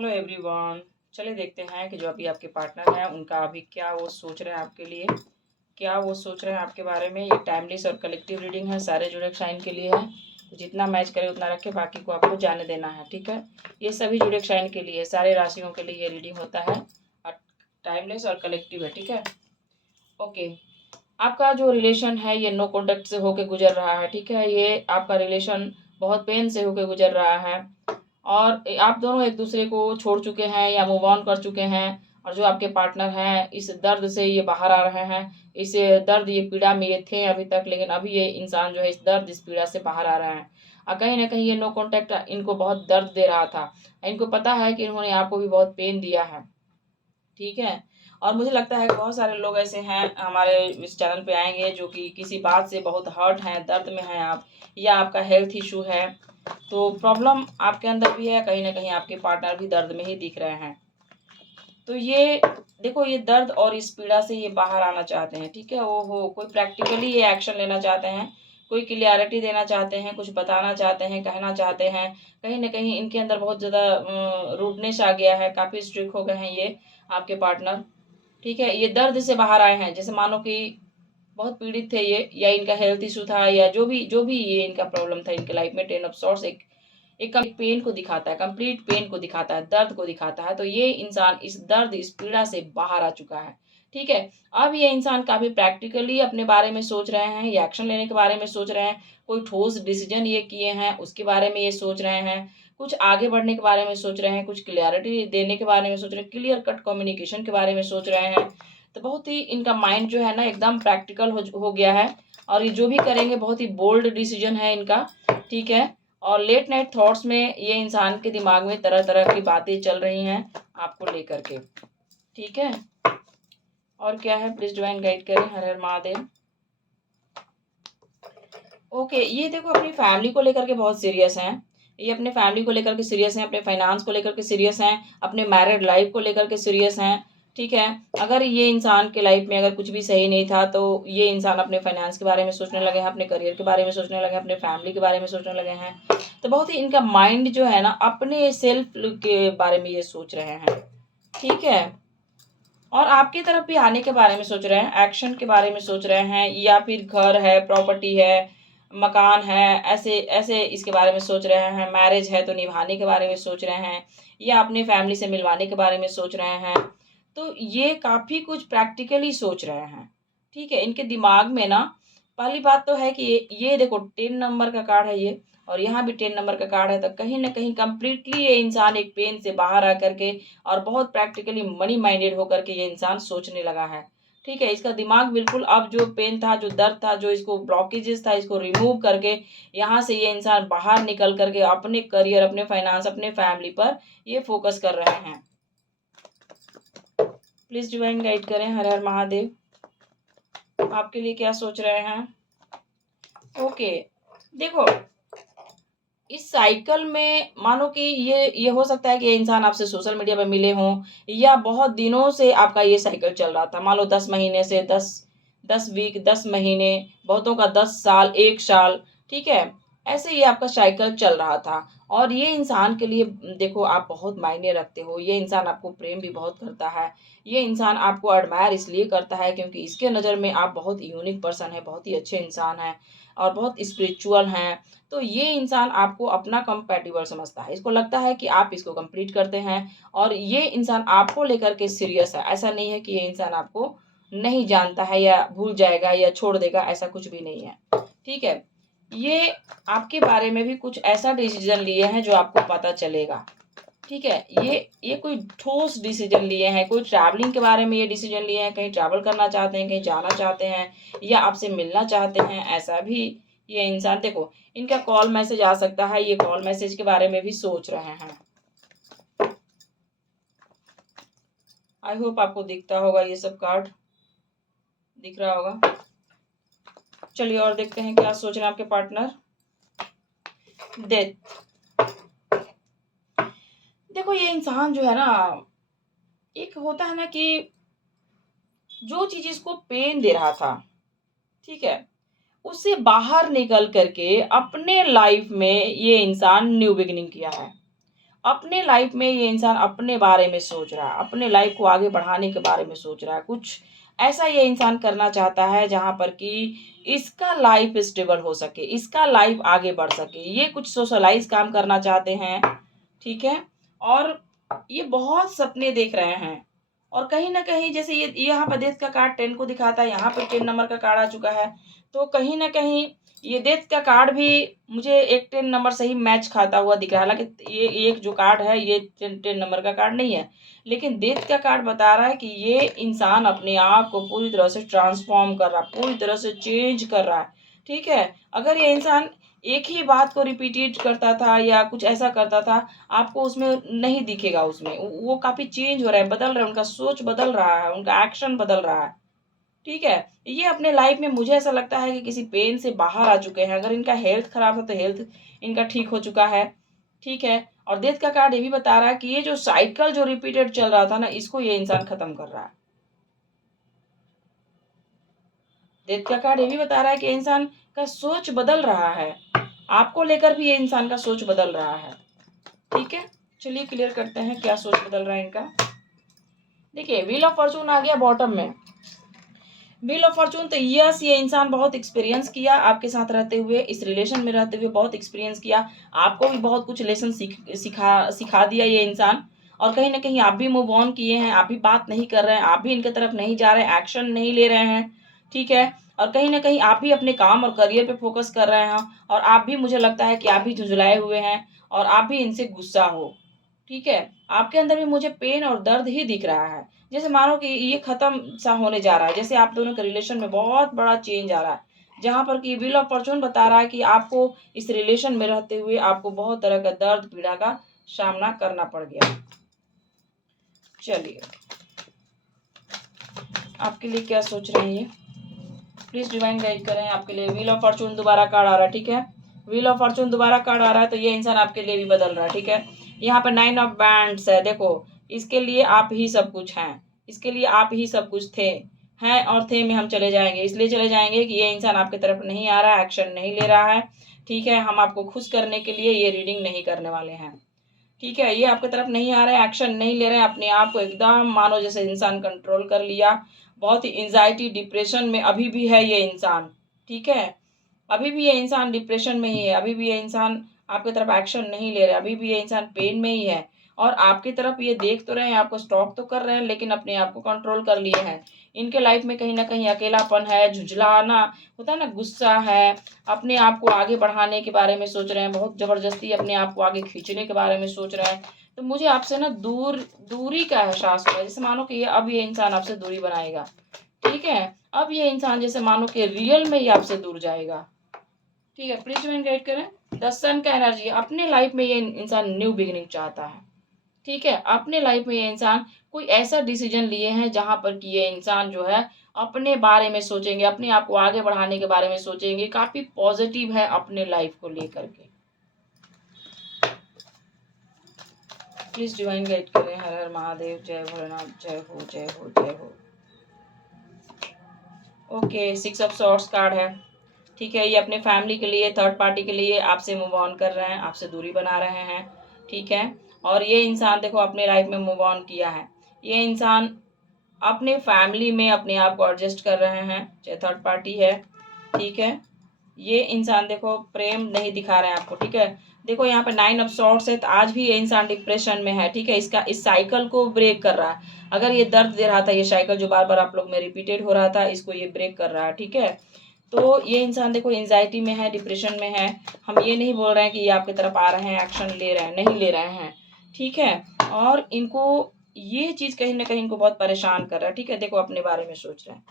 Hello everyone. चलिए देखते हैं कि जो अभी आपके पार्टनर हैं उनका अभी क्या वो सोच रहे हैं आपके लिए, क्या वो सोच रहे हैं आपके बारे में। ये टाइमलेस और कलेक्टिव रीडिंग है, सारे ज़ोडिएक साइन के लिए है। तो जितना मैच करे उतना रखें, बाकी को आपको जाने देना है, ठीक है। ये सभी ज़ोडिएक साइन के लिए, सारे राशियों के लिए ये रीडिंग होता है और टाइमलेस और कलेक्टिव है, ठीक है। ओके, आपका जो रिलेशन है ये नो कॉन्टेक्ट से होके गुजर रहा है, ठीक है। ये आपका रिलेशन बहुत पेन से होके गुजर रहा है और आप दोनों एक दूसरे को छोड़ चुके हैं या मूव ऑन कर चुके हैं। और जो आपके पार्टनर हैं इस दर्द से ये बाहर आ रहे हैं, इस दर्द ये पीड़ा में ये थे अभी तक, लेकिन अभी ये इंसान जो है इस दर्द इस पीड़ा से बाहर आ रहे हैं। और कहीं ना कहीं ये नो कॉन्टेक्ट इनको बहुत दर्द दे रहा था। इनको पता है कि इन्होंने आपको भी बहुत पेन दिया है, ठीक है। और मुझे लगता है कि बहुत सारे लोग ऐसे हैं हमारे इस चैनल पे आएंगे जो कि किसी बात से बहुत हर्ट हैं, दर्द में हैं आप, या आपका हेल्थ इशू है। तो प्रॉब्लम आपके अंदर भी है, कहीं ना कहीं आपके पार्टनर भी दर्द में ही दिख रहे हैं। तो ये देखो, ये दर्द और इस पीड़ा से ये बाहर आना चाहते हैं, ठीक है। वो कोई प्रैक्टिकली ये एक्शन लेना चाहते हैं, कोई क्लियरिटी देना चाहते हैं, कुछ बताना चाहते हैं, कहना चाहते हैं। कहीं ना कहीं इनके अंदर बहुत ज़्यादा रूडनेस आ गया है, काफ़ी स्ट्रिक्ट हो गए हैं ये आपके पार्टनर, ठीक है। ये दर्द से बाहर आए हैं, जैसे मानो कि बहुत पीड़ित थे ये, या इनका हेल्थ इशू था, या जो भी ये इनका प्रॉब्लम था इनके लाइफ में। 10 ऑफ सॉर्ट्स एक एक पेन को दिखाता है, कंप्लीट पेन को दिखाता है, दर्द को दिखाता है। तो ये इंसान इस दर्द इस पीड़ा से बाहर आ चुका है, ठीक है। अब ये इंसान काफी प्रैक्टिकली अपने बारे में सोच रहे हैं, ये एक्शन लेने के बारे में सोच रहे हैं, कोई ठोस डिसीजन ये किए हैं उसके बारे में ये सोच रहे हैं, कुछ आगे बढ़ने के बारे में सोच रहे हैं, कुछ क्लियरिटी देने के बारे में सोच रहे हैं, क्लियर कट कम्युनिकेशन के बारे में सोच रहे हैं। तो बहुत ही इनका माइंड जो है ना एकदम प्रैक्टिकल हो गया है। और ये जो भी करेंगे बहुत ही बोल्ड डिसीजन है इनका, ठीक है। और लेट नाइट थॉट्स में ये इंसान के दिमाग में तरह तरह की बातें चल रही हैं आपको लेकर के, ठीक है। और क्या है, प्लीज डिवाइन गाइड करें। हर हर महादेव। ओके, ये देखो अपनी फैमिली को लेकर के बहुत सीरियस हैं। ये अपने फैमिली को लेकर के सीरियस हैं, अपने फाइनेंस को लेकर के सीरियस हैं, अपने मैरिड लाइफ को लेकर के सीरियस हैं, ठीक है। अगर ये इंसान के लाइफ में अगर कुछ भी सही नहीं था तो ये इंसान अपने फाइनेंस के बारे में सोचने लगे हैं, अपने करियर के बारे में सोचने लगे हैं, अपने फैमिली के बारे में सोचने लगे हैं। तो बहुत ही इनका माइंड जो है ना अपने सेल्फ के बारे में ये सोच रहे हैं, ठीक है। और आपकी तरफ भी आने के बारे में सोच रहे हैं, एक्शन के बारे में सोच रहे हैं, या फिर घर है, प्रॉपर्टी है, मकान है, ऐसे ऐसे इसके बारे में सोच रहे हैं। मैरिज है तो निभाने के बारे में सोच रहे हैं, या अपनी फैमिली से मिलवाने के बारे में सोच रहे हैं। तो ये काफ़ी कुछ प्रैक्टिकली सोच रहे हैं, ठीक है। इनके दिमाग में ना पहली बात तो है कि ये देखो 10 नंबर का कार्ड है ये, और यहाँ भी 10 नंबर का कार्ड है। तो कहीं ना कहीं कंप्लीटली ये इंसान एक पेन से बाहर आकर के और बहुत प्रैक्टिकली मनी माइंडेड होकर के ये इंसान सोचने लगा है, ठीक है। इसका दिमाग बिल्कुल अब जो पेन था, जो दर्द था, जो इसको ब्लॉकेजेस था, इसको रिमूव करके यहाँ से ये इंसान बाहर निकल करके अपने करियर, अपने फाइनेंस, अपने फैमिली पर ये फोकस कर रहे हैं। प्लीज डिवाइन गाइड करें। हर हर महादेव। आपके लिए क्या सोच रहे हैं। ओके, देखो इस साइकिल में मानो कि ये हो सकता है कि ये इंसान आपसे सोशल मीडिया पर मिले हों, या बहुत दिनों से आपका ये साइकिल चल रहा था। मान लो 10 महीने से 10 वीक, 10 महीने, बहुतों का 10 साल, 1 साल, ठीक है। ऐसे ये आपका साइकिल चल रहा था। और ये इंसान के लिए देखो आप बहुत मायने रखते हो, ये इंसान आपको प्रेम भी बहुत करता है। ये इंसान आपको एडमायर इसलिए करता है क्योंकि इसके नज़र में आप बहुत यूनिक पर्सन है, बहुत ही अच्छे इंसान हैं और बहुत स्पिरिचुअल हैं। तो ये इंसान आपको अपना कंपैटिबल समझता है, इसको लगता है कि आप इसको कंप्लीट करते हैं। और ये इंसान आपको लेकर के सीरियस है। ऐसा नहीं है कि ये इंसान आपको नहीं जानता है या भूल जाएगा या छोड़ देगा, ऐसा कुछ भी नहीं है, ठीक है। ये आपके बारे में भी कुछ ऐसा डिसीजन लिए हैं जो आपको पता चलेगा, ठीक है। ये कोई ठोस डिसीजन लिए हैं, कोई ट्रैवलिंग के बारे में ये डिसीजन लिए हैं, कहीं ट्रैवल करना चाहते हैं, कहीं जाना चाहते हैं, या आपसे मिलना चाहते हैं। ऐसा भी ये इंसान देखो, इनका कॉल मैसेज आ सकता है, ये कॉल मैसेज के बारे में भी सोच रहे हैं। आई होप आपको दिखता होगा, ये सब कार्ड दिख रहा होगा। चलिए और देखते हैं क्या सोच रहे हैं आपके पार्टनर। डेथ, देखो ये इंसान जो है ना, एक होता है ना कि जो चीज इसको पेन दे रहा था, ठीक है, उससे बाहर निकल करके अपने लाइफ में ये इंसान न्यू बिगिनिंग किया है। अपने लाइफ में ये इंसान अपने बारे में सोच रहा है, अपने लाइफ को आगे बढ़ाने के बारे में सोच रहा है। कुछ ऐसा ये इंसान करना चाहता है जहाँ पर कि इसका लाइफ स्टेबल हो सके, इसका लाइफ आगे बढ़ सके। ये कुछ सोशलाइज काम करना चाहते हैं, ठीक है। और ये बहुत सपने देख रहे हैं। और कहीं ना कहीं जैसे ये यहाँ पर डेथ का कार्ड 10 को दिखाता है, यहाँ पर 10 नंबर का कार्ड आ चुका है। तो कहीं ना कहीं ये डेथ का कार्ड भी मुझे एक 10 नंबर से ही मैच खाता हुआ दिख रहा है। हालांकि ये एक जो कार्ड है ये 10 नंबर का कार्ड नहीं है, लेकिन डेथ का कार्ड बता रहा है कि ये इंसान अपने आप को पूरी तरह से ट्रांसफॉर्म कर रहा है, पूरी तरह से चेंज कर रहा है, ठीक है। अगर ये इंसान एक ही बात को रिपीटेड करता था या कुछ ऐसा करता था, आपको उसमें नहीं दिखेगा। उसमें वो काफ़ी चेंज हो रहा है, बदल रहा है, उनका सोच बदल रहा है, उनका एक्शन बदल रहा है, ठीक है। ये अपने लाइफ में मुझे ऐसा लगता है कि किसी पेन से बाहर आ चुके हैं। अगर इनका हेल्थ खराब है तो हेल्थ इनका ठीक हो चुका है, ठीक है। और डेथ का कार्ड ये भी बता रहा है कि ये जो साइकिल जो रिपीटेड चल रहा था ना, इसको ये इंसान खत्म कर रहा है। डेथ का कार्ड ये भी बता रहा है कि इंसान का सोच बदल रहा है, आपको लेकर भी ये इंसान का सोच बदल रहा है, ठीक है। चलिए क्लियर करते हैं क्या सोच बदल रहा है इनका। देखिए व्हील ऑफ फॉर्चून आ गया बॉटम में। व्हील ऑफ फॉर्चून तो यस, ये इंसान बहुत एक्सपीरियंस किया आपके साथ रहते हुए, इस रिलेशन में रहते हुए बहुत एक्सपीरियंस किया, आपको भी बहुत कुछ लेसन सिखा दिया ये इंसान। और कहीं ना कहीं आप भी मूव ऑन किए हैं, आप भी बात नहीं कर रहे हैं, आप भी इनके तरफ नहीं जा रहे हैं, एक्शन नहीं ले रहे हैं, ठीक है। और कहीं ना कहीं आप भी अपने काम और करियर पे फोकस कर रहे हैं, और आप भी, मुझे लगता है कि आप भी झुंझुलाए हुए हैं और आप भी इनसे गुस्सा हो, ठीक है। आपके अंदर भी मुझे पेन और दर्द ही दिख रहा है, जैसे मानो कि ये खत्म सा होने जा रहा है, जैसे आप दोनों के रिलेशन में बहुत बड़ा चेंज आ रहा है। जहां पर कि व्हील ऑफ फॉर्चून बता रहा है कि आपको इस रिलेशन में रहते हुए आपको बहुत तरह का दर्द पीड़ा का सामना करना पड़ गया। चलिए आपके लिए क्या सोच रहे हैं ये, प्लीज डिवाइन गाइड करें आपके लिए। व्हील ऑफ फॉर्चून दोबारा कार्ड आ रहा है, ठीक है। व्हील ऑफ फॉर्चून दोबारा कार्ड आ रहा है, तो ये इंसान आपके लिए भी बदल रहा है, ठीक है। यहाँ पर 9 ऑफ बैंड्स है, देखो इसके लिए आप ही सब कुछ हैं, इसके लिए आप ही सब कुछ थे, हैं और थे में हम चले जाएंगे। इसलिए चले जाएंगे कि ये इंसान आपकी तरफ नहीं आ रहा है, एक्शन नहीं ले रहा है, ठीक है। हम आपको खुश करने के लिए ये रीडिंग नहीं करने वाले हैं, ठीक है। ये आपकी तरफ नहीं आ रहे हैं, एक्शन नहीं ले रहे हैं, अपने आप को एकदम मानो जैसे इंसान कंट्रोल कर लिया। बहुत ही एंजाइटी डिप्रेशन में अभी भी है ये इंसान, ठीक है। अभी भी ये इंसान डिप्रेशन में ही है, अभी भी ये इंसान आपकी तरफ एक्शन नहीं ले रहा है, अभी भी ये इंसान पेन में ही है। और आपकी तरफ ये देख तो रहे हैं, आपको स्टॉक तो कर रहे हैं, लेकिन अपने आप को कंट्रोल कर लिए हैं। इनके लाइफ में कहीं ना कहीं अकेलापन है, झुंझलाना होता है ना, गुस्सा है, अपने आप को आगे बढ़ाने के बारे में सोच रहे हैं, बहुत ज़बरदस्ती अपने आप को आगे खींचने के बारे में सोच रहे हैं। तो मुझे आपसे ना दूरी का एहसास हो रहा है, जैसे मानो कि ये इंसान आपसे दूरी बनाएगा, ठीक है। अब ये इंसान जैसे मानो कि रियल में ही आपसे दूर जाएगा, ठीक है। प्लीज मैन गाइड करें। द सन का एनर्जी, अपने लाइफ में ये इंसान न्यू बिगिनिंग चाहता है, ठीक है। अपने लाइफ में ये इंसान कोई ऐसा डिसीजन लिए हैं जहां पर कि ये इंसान जो है अपने बारे में सोचेंगे, अपने आप को आगे बढ़ाने के बारे में सोचेंगे, काफी पॉजिटिव है अपने लाइफ को लेकर के। प्लीज डिवाइन गाइड करें। हर हर महादेव, जय भोलेनाथ, जय हो जय हो जय हो। ओके, 6 ऑफ सॉर्ड्स कार्ड है, ठीक है। ये अपने फैमिली के लिए, थर्ड पार्टी के लिए आपसे मूव ऑन कर रहे हैं, आपसे दूरी बना रहे हैं, ठीक है। और ये इंसान देखो अपने लाइफ में मूव ऑन किया है, ये इंसान अपने फैमिली में अपने आप को एडजस्ट कर रहे हैं, चाहे थर्ड पार्टी है, ठीक है। ये इंसान देखो प्रेम नहीं दिखा रहे हैं आपको, ठीक है। देखो यहाँ पे 9 ऑफ सॉर्ड्स है, तो आज भी ये इंसान डिप्रेशन में है, ठीक है। इसका इस साइकिल को ब्रेक कर रहा है। अगर ये दर्द दे रहा था, ये साइकिल जो बार बार आप लोग में रिपीटेड हो रहा था, इसको ये ब्रेक कर रहा है, ठीक है। तो ये इंसान देखो एंजाइटी में है, डिप्रेशन में है। हम ये नहीं बोल रहे हैं कि ये आपकी तरफ आ रहे हैं, एक्शन ले रहे हैं, नहीं ले रहे हैं, ठीक है। और इनको ये चीज़ कहीं ना कहीं इनको बहुत परेशान कर रहा है, ठीक है। देखो अपने बारे में सोच रहे हैं।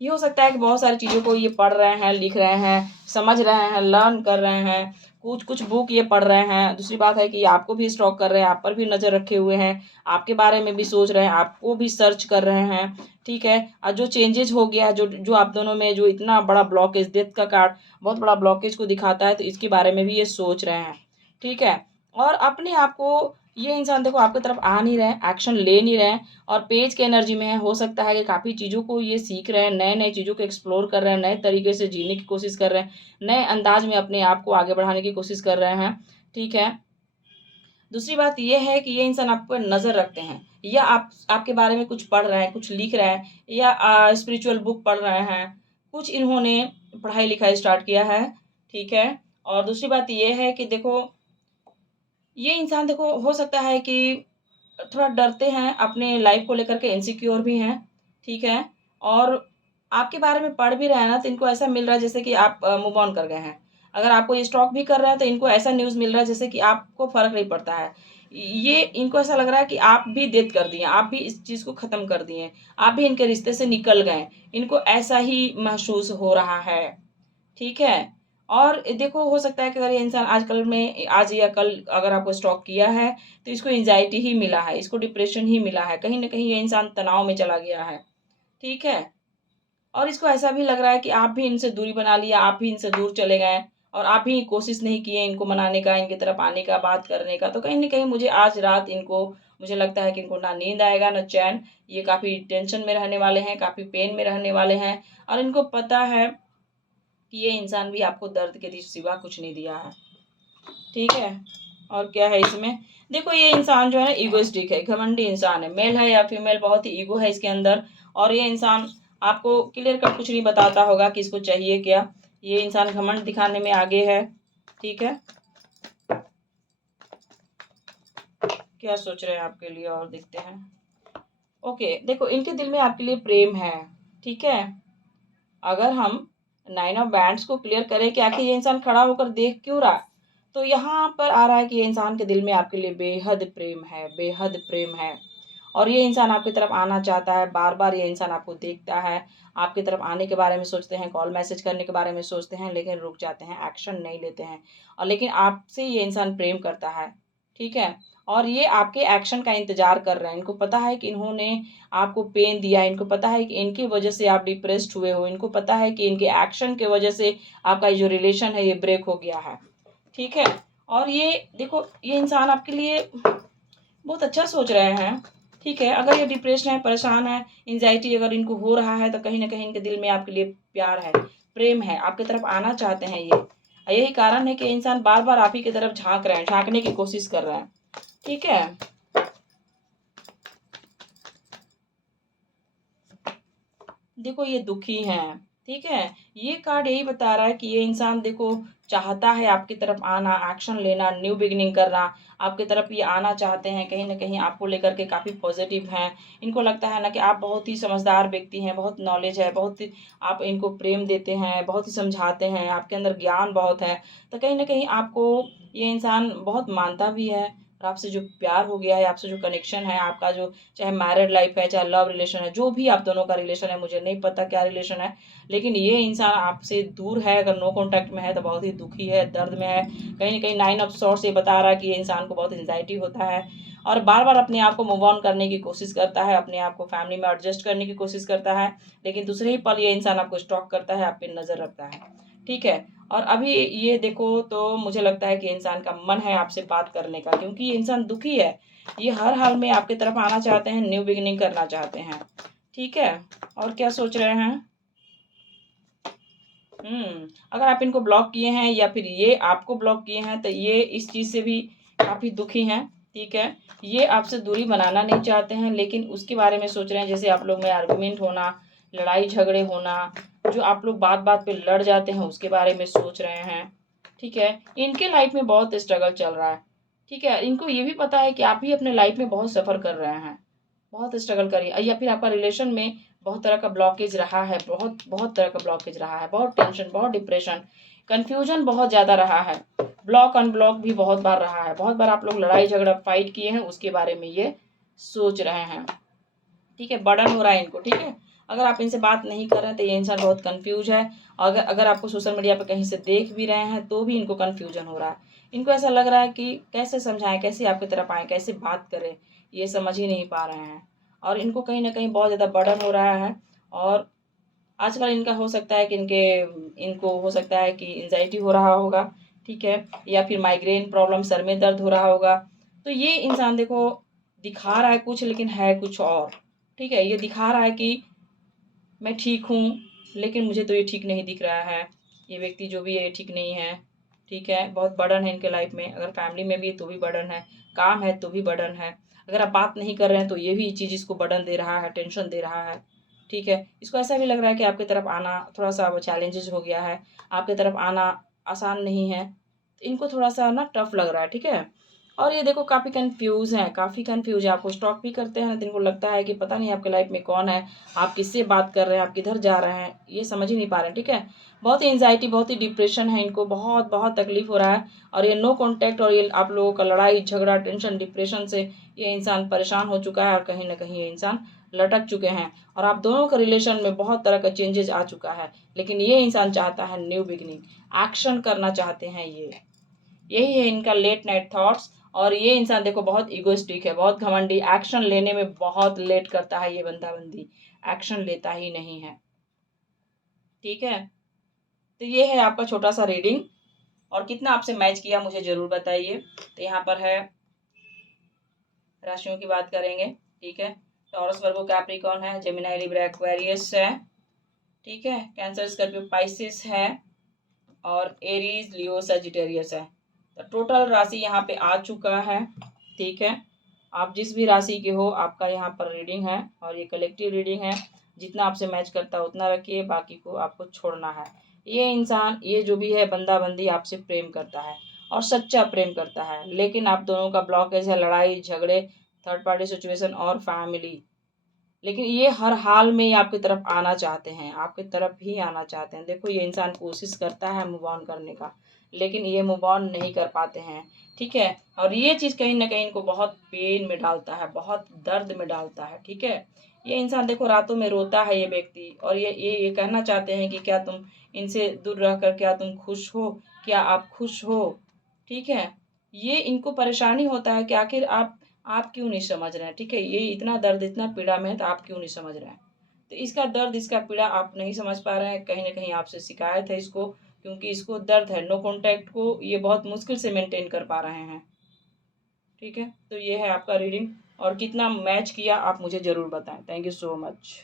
ये हो सकता है कि बहुत सारी चीज़ों को ये पढ़ रहे हैं, लिख रहे हैं, समझ रहे हैं, लर्न कर रहे हैं, कुछ कुछ बुक ये पढ़ रहे हैं। दूसरी बात है कि आपको भी स्टॉक कर रहे हैं, आप पर भी नज़र रखे हुए हैं, आपके बारे में भी सोच रहे हैं, आपको भी सर्च कर रहे हैं, ठीक है। और जो चेंजेस हो गया है, जो जो आप दोनों में जो इतना बड़ा ब्लॉकेज, डेथ का कार्ड बहुत बड़ा ब्लॉकेज को दिखाता है, तो इसके बारे में भी ये सोच रहे हैं, ठीक है। और अपने आप को ये इंसान देखो आपकी तरफ आ नहीं रहे हैं, एक्शन ले नहीं रहे हैं, और पेज के एनर्जी में है। हो सकता है कि काफ़ी चीज़ों को ये सीख रहे हैं, नए नए चीज़ों को एक्सप्लोर कर रहे हैं, नए तरीके से जीने की कोशिश कर रहे हैं, नए अंदाज में अपने आप को आगे बढ़ाने की कोशिश कर रहे हैं, ठीक है। दूसरी बात ये है कि ये इंसान आप पर नज़र रखते हैं, या आपके बारे में कुछ पढ़ रहे हैं, कुछ लिख रहे हैं, या स्पिरिचुअल बुक पढ़ रहे हैं, कुछ इन्होंने पढ़ाई-लिखाई स्टार्ट किया है, ठीक है? और दूसरी बात ये है कि देखो, ये इंसान देखो हो सकता है कि थोड़ा डरते हैं, अपने लाइफ़ को लेकर के इनसिक्योर भी हैं, ठीक है? और आपके बारे में पढ़ भी रहे हैं ना, तो इनको ऐसा मिल रहा है जैसे कि आप मूव ऑन कर गए हैं। अगर आपको ये स्टॉक भी कर रहे हैं, तो इनको ऐसा न्यूज़ मिल रहा है जैसे कि आपको फ़र्क नहीं पड़ता है। ये इनको ऐसा लग रहा है कि आप भी डेथ कर दिए, आप भी इस चीज़ को ख़त्म कर दिए, आप भी इनके रिश्ते से निकल गए। इनको ऐसा ही महसूस हो रहा है। ठीक है? और देखो हो सकता है कि अगर ये इंसान आजकल में आज या कल अगर आपको स्टॉक किया है, तो इसको एंग्ज़ायटी ही मिला है, इसको डिप्रेशन ही मिला है, कहीं न कहीं ये इंसान तनाव में चला गया है, ठीक है? और इसको ऐसा भी लग रहा है कि आप भी इनसे दूरी बना लिया, आप भी इनसे दूर चले गए और आप भी कोशिश नहीं किए इनको मनाने का, इनकी तरफ आने का, बात करने का। तो कहीं न कहीं मुझे आज रात इनको मुझे लगता है कि इनको ना नींद आएगा, ना चैन। ये काफ़ी टेंशन में रहने वाले हैं, काफ़ी पेन में रहने वाले हैं और इनको पता है कि ये इंसान भी आपको दर्द के सिवा कुछ नहीं दिया है, ठीक है? और क्या है इसमें? देखो ये इंसान जो है ना इगोइस्टिक है, घमंडी इंसान है, मेल है या फीमेल बहुत ही ईगो है इसके अंदर और ये इंसान आपको क्लियर कट कुछ नहीं बताता होगा कि इसको चाहिए क्या। ये इंसान घमंड दिखाने में आगे है, ठीक है? क्या सोच रहे हैं आपके लिए और देखते हैं। ओके, देखो इनके दिल में आपके लिए प्रेम है, ठीक है? अगर हम 9 ऑफ बैंड्स को क्लियर करें कि आखिर ये इंसान खड़ा होकर देख क्यों रहा है, तो यहाँ पर आ रहा है कि ये इंसान के दिल में आपके लिए बेहद प्रेम है, बेहद प्रेम है। और ये इंसान आपकी तरफ आना चाहता है, बार-बार ये इंसान आपको देखता है, आपकी तरफ आने के बारे में सोचते हैं, कॉल मैसेज करने के बारे में सोचते हैं, लेकिन रुक जाते हैं, एक्शन नहीं लेते हैं। और लेकिन आपसे ये इंसान प्रेम करता है, ठीक है? और ये आपके एक्शन का इंतज़ार कर रहे हैं। इनको पता है कि इन्होंने आपको पेन दिया है, इनको पता है कि इनकी वजह से आप डिप्रेस्ड हुए हो, इनको पता है कि इनके एक्शन की वजह से आपका ये जो रिलेशन है ये ब्रेक हो गया है, ठीक है? और ये देखो ये इंसान आपके लिए बहुत अच्छा सोच रहे हैं, ठीक है? अगर ये डिप्रेशन है, परेशान है, एंग्ज़ायटी अगर इनको हो रहा है तो कहीं न कहीं इनके दिल में आपके लिए प्यार है, प्रेम है, आपकी तरफ आना चाहते हैं ये। यही कारण है कि इंसान बार-बार आप ही की तरफ झाँक रहे हैं, झाँकने की कोशिश कर रहे हैं, ठीक है? देखो ये दुखी हैं, ठीक है? ये कार्ड यही बता रहा है कि ये इंसान देखो चाहता है आपकी तरफ आना, एक्शन लेना, न्यू बिगिनिंग करना, आपकी तरफ ये आना चाहते हैं, कहीं न कहीं आपको लेकर के काफ़ी पॉज़िटिव हैं। इनको लगता है ना कि आप बहुत ही समझदार व्यक्ति हैं, बहुत नॉलेज है, बहुत ही आप इनको प्रेम देते हैं, बहुत ही समझाते हैं, आपके अंदर ज्ञान बहुत है। तो कहीं न कहीं आपको ये इंसान बहुत मानता भी है और आपसे जो प्यार हो गया है, आपसे जो कनेक्शन है, आपका जो चाहे मैरिड लाइफ है, चाहे लव रिलेशन है, जो भी आप दोनों का रिलेशन है, मुझे नहीं पता क्या रिलेशन है, लेकिन ये इंसान आपसे दूर है, अगर नो कॉन्टैक्ट में है तो बहुत ही दुखी है, दर्द में है। कहीं न कहीं 9 ऑफ सॉर्ड्स ये बता रहा है कि ये इंसान को बहुत एंग्ज़ायटी होता है और बार-बार अपने आप को मूव ऑन करने की कोशिश करता है, अपने आप को फैमिली में एडजस्ट करने की कोशिश करता है, लेकिन दूसरे ही पल ये इंसान आपको स्टॉक करता है, आप पे नज़र रखता है। ठीक है? और अभी ये देखो तो मुझे लगता है कि इंसान का मन है आपसे बात करने का क्योंकि ये इंसान दुखी है। ये हर हाल में आपकी तरफ आना चाहते हैं, न्यू बिगिनिंग करना चाहते हैं। ठीक है? और क्या सोच रहे हैं? अगर आप इनको ब्लॉक किए हैं या फिर ये आपको ब्लॉक किए हैं तो ये इस चीज़ से भी काफ़ी दुखी हैं, ठीक है? ये आपसे दूरी बनाना नहीं चाहते हैं लेकिन उसके बारे में सोच रहे हैं जैसे आप लोग में आर्गुमेंट होना, लड़ाई झगड़े होना, जो आप लोग बात-बात पे लड़ जाते हैं उसके बारे में सोच रहे हैं, ठीक है? इनके लाइफ़ में बहुत स्ट्रगल चल रहा है, ठीक है? इनको ये भी पता है कि आप भी अपने लाइफ़ में बहुत सफ़र कर रहे हैं। बहुत स्ट्रगल करी या फिर आपका रिलेशन में बहुत तरह का ब्लॉकेज रहा है, बहुत बहुत तरह का ब्लॉकेज रहा है, बहुत टेंशन, बहुत डिप्रेशन, कन्फ्यूजन बहुत ज़्यादा रहा है, ब्लॉक अनब्लॉक भी बहुत बार रहा है, बहुत बार आप लोग लड़ाई झगड़ा फाइट किए हैं, उसके बारे में ये सोच रहे हैं, ठीक है? बर्डन हो रहा है इनको, ठीक है? अगर आप इनसे बात नहीं कर रहे हैं तो ये इंसान बहुत कन्फ्यूज़ है। अगर अगर आपको सोशल मीडिया पे कहीं से देख भी रहे हैं तो भी इनको कन्फ्यूजन हो रहा है। इनको ऐसा लग रहा है कि कैसे समझाएँ, कैसे आपकी तरफ आएँ, कैसे बात करें, ये समझ ही नहीं पा रहे हैं। और इनको कहीं न कहीं बहुत ज़्यादा बर्डन हो रहा है और आजकल इनका हो सकता है कि इनको हो सकता है कि एंग्ज़ायटी हो रहा होगा, ठीक है? या फिर माइग्रेन प्रॉब्लम, सर में दर्द हो रहा होगा। तो ये इंसान देखो दिखा रहा है कुछ लेकिन है कुछ और, ठीक है? ये दिखा रहा है कि मैं ठीक हूँ, लेकिन मुझे तो ये ठीक नहीं दिख रहा है। ये व्यक्ति जो भी है ये ठीक नहीं है, ठीक है, बहुत बर्डन है इनके लाइफ में। अगर फैमिली में भी है तो भी बर्डन है, काम है तो भी बर्डन है, अगर आप बात नहीं कर रहे हैं तो ये भी चीज़ इसको बर्डन दे रहा है, टेंशन दे रहा है। ठीक है, इसको ऐसा भी लग रहा है कि आपकी तरफ आना थोड़ा सा वो चैलेंजेस हो गया है, आपकी तरफ आना आसान नहीं है, इनको थोड़ा सा ना टफ लग रहा है। ठीक है, और ये देखो काफ़ी कन्फ्यूज़ हैं, काफ़ी कन्फ्यूज़ है। आपको स्टॉक भी करते हैं तो इनको लगता है कि पता नहीं आपके लाइफ में कौन है, आप किससे बात कर रहे हैं, आप किधर जा रहे हैं, ये समझ ही नहीं पा रहे हैं। ठीक है, बहुत ही एंग्जाइटी, बहुत ही डिप्रेशन है इनको, बहुत बहुत तकलीफ हो रहा है। और ये नो कॉन्टैक्ट और ये आप लोगों का लड़ाई झगड़ा टेंशन डिप्रेशन से ये इंसान परेशान हो चुका है, और कहीं ना कहीं ये इंसान लटक चुके हैं। और आप दोनों का रिलेशन में बहुत तरह का चेंजेस आ चुका है, लेकिन ये इंसान चाहता है न्यू बिगिनिंग, एक्शन करना चाहते हैं ये, यही है इनका लेट नाइट थॉट्स। और ये इंसान देखो बहुत इगोइस्टिक है, बहुत घमंडी, एक्शन लेने में बहुत लेट करता है ये बंदा बंदी, एक्शन लेता ही नहीं है। ठीक है, तो ये है आपका छोटा सा रीडिंग, और कितना आपसे मैच किया मुझे ज़रूर बताइए। तो यहाँ पर है राशियों की बात करेंगे। ठीक है, टॉरस वर्गो कैप्रिकॉर्न है, जेमिनी लिब्रा एक्वेरियस है, ठीक है, कैंसर स्कॉर्पियो पाइसिस है, और एरीज लियो सजिटेरियस है। तो टोटल राशि यहाँ पे आ चुका है। ठीक है, आप जिस भी राशि के हो आपका यहाँ पर रीडिंग है, और ये कलेक्टिव रीडिंग है, जितना आपसे मैच करता है उतना रखिए, बाकी को आपको छोड़ना है। ये इंसान, ये जो भी है बंदा बंदी आपसे प्रेम करता है, और सच्चा प्रेम करता है, लेकिन आप दोनों का ब्लॉकेज है, लड़ाई झगड़े, थर्ड पार्टी सिचुएशन और फैमिली। लेकिन ये हर हाल में ही आपकी तरफ आना चाहते हैं, आपकी तरफ ही आना चाहते हैं। देखो ये इंसान कोशिश करता है मूव ऑन करने का, लेकिन ये मूव ऑन नहीं कर पाते हैं। ठीक है, और ये चीज़ कहीं ना कहीं इनको बहुत पेन में डालता है, बहुत दर्द में डालता है। ठीक है, ये इंसान देखो रातों में रोता है ये व्यक्ति, और ये कहना चाहते हैं कि क्या तुम इनसे दूर रह कर, क्या तुम खुश हो, क्या आप खुश हो। ठीक है, ये इनको परेशानी होता है कि आखिर आप क्यों नहीं समझ रहे हैं। ठीक है, ये इतना दर्द इतना पीड़ा में है तो आप क्यों नहीं समझ रहे हैं। तो इसका दर्द इसका पीड़ा आप नहीं समझ पा रहे हैं, कहीं ना कहीं आपसे शिकायत है इसको, क्योंकि इसको दर्द है, नो कॉन्टैक्ट को ये बहुत मुश्किल से मेंटेन कर पा रहे हैं। ठीक है, तो ये है आपका रीडिंग, और कितना मैच किया आप मुझे ज़रूर बताएं। Thank you so much.